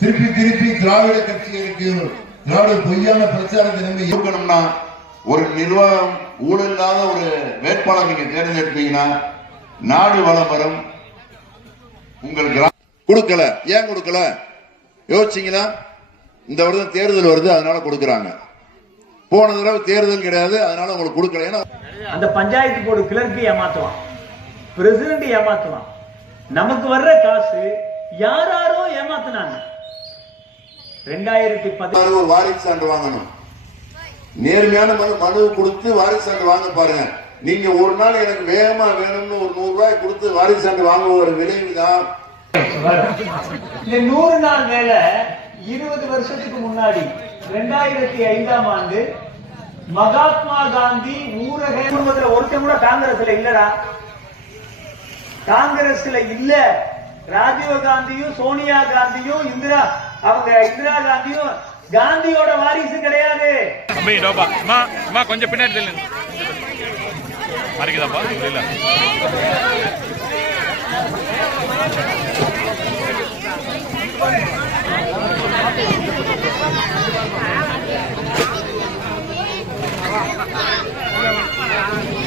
திருப்பி திருப்பி திராவிட கட்சிகளுக்கு திராவிட பொய்யான பிரச்சாரத்தை நம்பி இருக்கணும்னா ஒரு நிர்வாகம் ஊழல் இல்லாத ஒரு வேட்பாளர் நீங்க தேர்ந்தெடுத்தீங்கன்னா நாடு வளம் வரும். உங்கள் கொடுக்கல, ஏன் கொடுக்கல யோசிச்சீங்களா? இந்த வருடம் தேர்தல் வருது, அதனால கொடுக்கறாங்க. போன தடவை தேர்தல் கிடையாது, அதனால உங்களுக்கு கொடுக்கல. ஏன்னா அந்த பஞ்சாயத்து போர்டு கிளர்க்கு ஏமாத்துவான், பிரசிடண்ட் ஏமாத்துவான். நமக்கு வர்ற காசு யாராரோ ஏமாத்தினாங்க. 2010 ஒரு வாரிசு சான்று வாங்கணும். நேர்மையான மனு கொடுத்து வாரிசு சான்று வாங்க பாருங்க. நீங்க ஒரு நாள் எனக்கு வேகமா வேணும்னு ஒரு 100 ரூபாய் கொடுத்து வாரிசு சான்று வாங்க ஒரு விளைவுதான். இந்த 100 நாள் வேலை 20 வருஷத்துக்கு முன்னாடி 2005ஆம் ஆண்டு மகாத்மா காந்தி ஊரக ஒருத்தன் கூட காங்கிரஸ்ல இல்லடா. காங்கிரஸ்ல இல்ல. ராஜீவ் காந்தியும் சோனியா காந்தியும் இந்திரா காந்தியும் காந்தியோட வாரிசு கிடையாது. கொஞ்சம் பின்னாடி மறைக்குதாப்பா இல்ல Thank you.